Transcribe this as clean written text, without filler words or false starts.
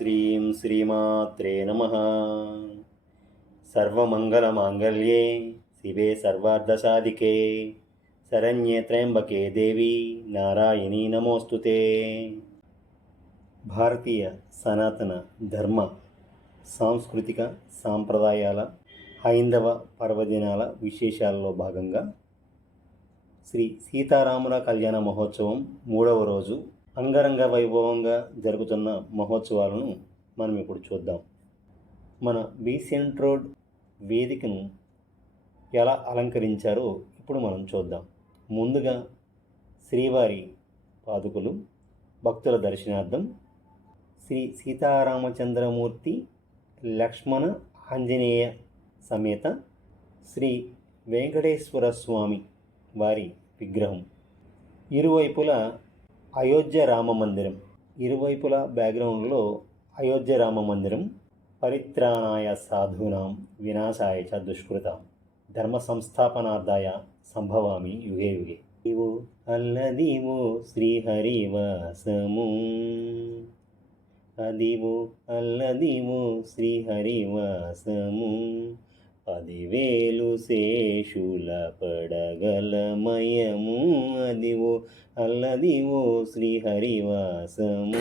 శ్రీం శ్రీమాత్రే నమః. సర్వమంగళమాంగళ్యే శివే సర్వార్ధసాధికే శరణ్యే త్ర్యంబకే దేవి నారాయణీ నమోస్తుతే. భారతీయ సనాతన ధర్మ సాంస్కృతిక సాంప్రదాయాల హైందవ పర్వదినాల విశేషాలలో భాగంగా శ్రీ సీతారాముల కళ్యాణ మహోత్సవం 3వ రోజు అంగరంగ వైభవంగా జరుగుతున్న మహోత్సవాలను మనం ఇప్పుడు చూద్దాం. మన బీసెంట్ రోడ్ వేదికను ఎలా అలంకరించారో ఇప్పుడు మనం చూద్దాం. ముందుగా శ్రీవారి పాదుకలు భక్తుల దర్శనార్థం శ్రీ సీతారామచంద్రమూర్తి లక్ష్మణ ఆంజనేయ సమేత శ్రీ వెంకటేశ్వర స్వామి వారి విగ్రహం, ఇరువైపులా అయోధ్య రామ మందిరం, ఇరువైపులా బ్యాక్గ్రౌండ్లో అయోధ్య రామ మందిరం. పరిత్రాణాయ సాధూనాం వినాశాయ చ దుష్కృతాం ధర్మ సంస్థాపనార్థాయ సంభవామి యుగే యుగే. ఇవో అల్లదివో శ్రీహరివాసము, అదివో అల్లదివో శ్రీహరివాసము, 10,000 శేషుల పడగలమయము, అదివో అల్లదివో శ్రీహరివాసము.